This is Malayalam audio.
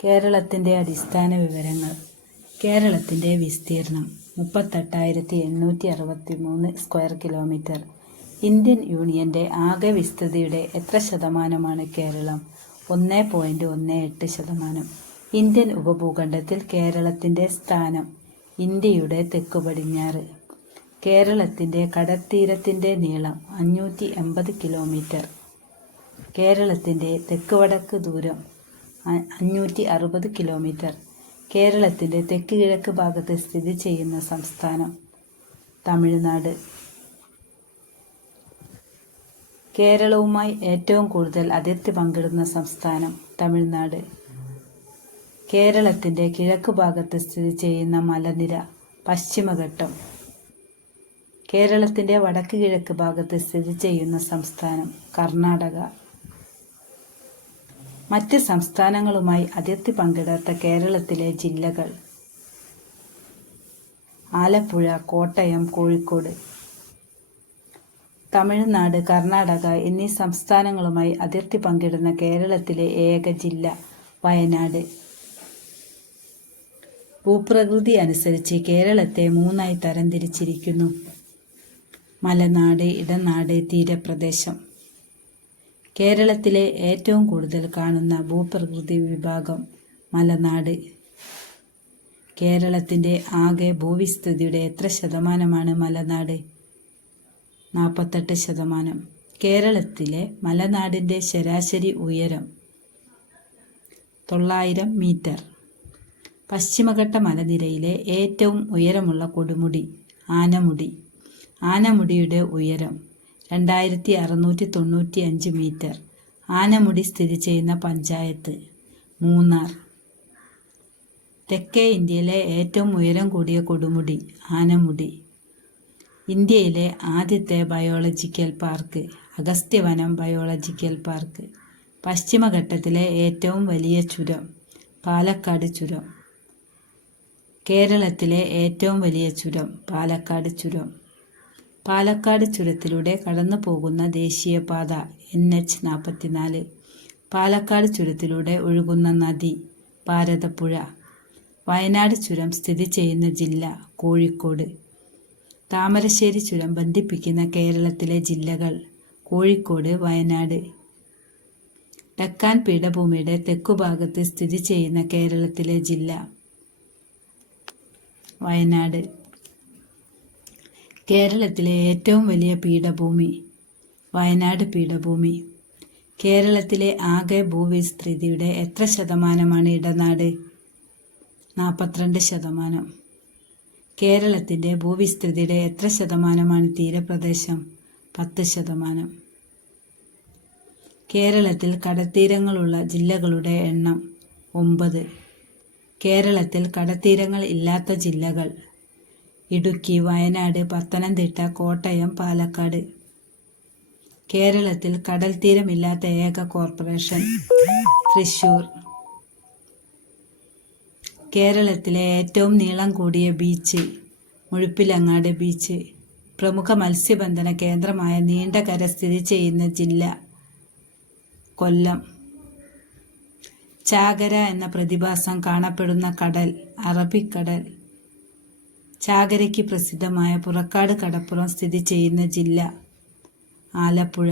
കേരളത്തിൻ്റെ അടിസ്ഥാന വിവരങ്ങൾ. കേരളത്തിൻ്റെ വിസ്തീർണം 38,863 സ്ക്വയർ കിലോമീറ്റർ. ഇന്ത്യൻ യൂണിയൻ്റെ ആകെ വിസ്തൃതിയുടെ എത്ര ശതമാനമാണ് കേരളം? 1.18%. ഇന്ത്യൻ ഉപഭൂഖണ്ഡത്തിൽ കേരളത്തിൻ്റെ സ്ഥാനം. ഇന്ത്യയുടെ തെക്കുപടിഞ്ഞാറ്. കേരളത്തിൻ്റെ കടൽത്തീരത്തിൻ്റെ നീളം 580 കിലോമീറ്റർ. കേരളത്തിൻ്റെ തെക്കുവടക്ക് ദൂരം 560 കിലോമീറ്റർ. കേരളത്തിൻ്റെ തെക്ക് കിഴക്ക് ഭാഗത്ത് സ്ഥിതി ചെയ്യുന്ന സംസ്ഥാനം തമിഴ്നാട്. കേരളവുമായി ഏറ്റവും കൂടുതൽ അതിർത്തി പങ്കിടുന്ന സംസ്ഥാനം തമിഴ്നാട്. കേരളത്തിൻ്റെ കിഴക്ക് ഭാഗത്ത് സ്ഥിതി ചെയ്യുന്ന മലനിര പശ്ചിമഘട്ടം. കേരളത്തിൻ്റെ വടക്ക് കിഴക്ക് ഭാഗത്ത് സ്ഥിതി ചെയ്യുന്ന സംസ്ഥാനം കർണാടക. മറ്റ് സംസ്ഥാനങ്ങളുമായി അതിർത്തി പങ്കിടാത്ത കേരളത്തിലെ ജില്ലകൾ: ആലപ്പുഴ, കോട്ടയം, കോഴിക്കോട്. തമിഴ്നാട്, കർണാടക എന്നീ സംസ്ഥാനങ്ങളുമായി അതിർത്തി പങ്കിടുന്ന കേരളത്തിലെ ഏക ജില്ല വയനാട്. ഭൂപ്രകൃതി അനുസരിച്ച് കേരളത്തെ 3ആയി തരംതിരിച്ചിരിക്കുന്നു: മലനാട്, ഇടനാട്, തീരപ്രദേശം. കേരളത്തിലെ ഏറ്റവും കൂടുതൽ കാണുന്ന ഭൂപ്രകൃതി വിഭാഗം മലനാട്. കേരളത്തിൻ്റെ ആകെ ഭൂവിസ്തൃതിയുടെ എത്ര ശതമാനമാണ് മലനാട്? 48%. കേരളത്തിലെ മലനാടിൻ്റെ ശരാശരി ഉയരം 900 മീറ്റർ. പശ്ചിമഘട്ട മലനിരയിലെ ഏറ്റവും ഉയരമുള്ള കൊടുമുടി ആനമുടി. ആനമുടിയുടെ ഉയരം 2695 മീറ്റർ. ആനമുടി സ്ഥിതി ചെയ്യുന്ന പഞ്ചായത്ത് മൂന്നാർ. തെക്കേ ഇന്ത്യയിലെ ഏറ്റവും ഉയരം കൂടിയ കൊടുമുടി ആനമുടി. ഇന്ത്യയിലെ ആദ്യത്തെ biological park Agasthyavanam biological park. പശ്ചിമഘട്ടത്തിലെ ഏറ്റവും വലിയ ചുരം പാലക്കാട് ചുരം. കേരളത്തിലെ ഏറ്റവും വലിയ ചുരം പാലക്കാട് ചുരം. പാലക്കാട് ചുരത്തിലൂടെ കടന്നു പോകുന്ന ദേശീയപാത NH-44. പാലക്കാട് ചുരത്തിലൂടെ ഒഴുകുന്ന നദി ഭാരതപ്പുഴ. വയനാട് ചുരം സ്ഥിതി ചെയ്യുന്ന ജില്ല കോഴിക്കോട്. താമരശ്ശേരി ചുരം ബന്ധിപ്പിക്കുന്ന കേരളത്തിലെ ജില്ലകൾ കോഴിക്കോട്, വയനാട്. ഡക്കാൻ പീഠഭൂമിയുടെ തെക്കുഭാഗത്ത് സ്ഥിതി ചെയ്യുന്ന കേരളത്തിലെ ജില്ല വയനാട്. കേരളത്തിലെ ഏറ്റവും വലിയ പീഠഭൂമി വയനാട് പീഠഭൂമി. കേരളത്തിലെ ആകെ ഭൂവിസ്തൃതിയുടെ എത്ര ശതമാനമാണ് ഇടനാട്? 42%. കേരളത്തിൻ്റെ ഭൂവിസ്തൃതിയുടെ എത്ര ശതമാനമാണ് തീരപ്രദേശം? 10%. കേരളത്തിൽ കടൽത്തീരങ്ങളുള്ള ജില്ലകളുടെ എണ്ണം 9. കേരളത്തിൽ കടൽത്തീരങ്ങൾ ഇല്ലാത്ത ജില്ലകൾ: ഇടുക്കി, വയനാട്, പത്തനംതിട്ട, കോട്ടയം, പാലക്കാട്. കേരളത്തിൽ കടൽത്തീരമില്ലാത്ത ഏക കോർപ്പറേഷൻ തൃശ്ശൂർ. കേരളത്തിലെ ഏറ്റവും നീളം കൂടിയ ബീച്ച് മുഴുപ്പിലങ്ങാട് ബീച്ച്. പ്രമുഖ മത്സ്യബന്ധന കേന്ദ്രമായ നീണ്ടകര സ്ഥിതി ചെയ്യുന്ന ജില്ല കൊല്ലം. ചാകര എന്ന പ്രതിഭാസം കാണപ്പെടുന്ന കടൽ അറബിക്കടൽ. ചാകരയ്ക്ക് പ്രസിദ്ധമായ പുറക്കാട് കടപ്പുറം സ്ഥിതി ചെയ്യുന്ന ജില്ല ആലപ്പുഴ.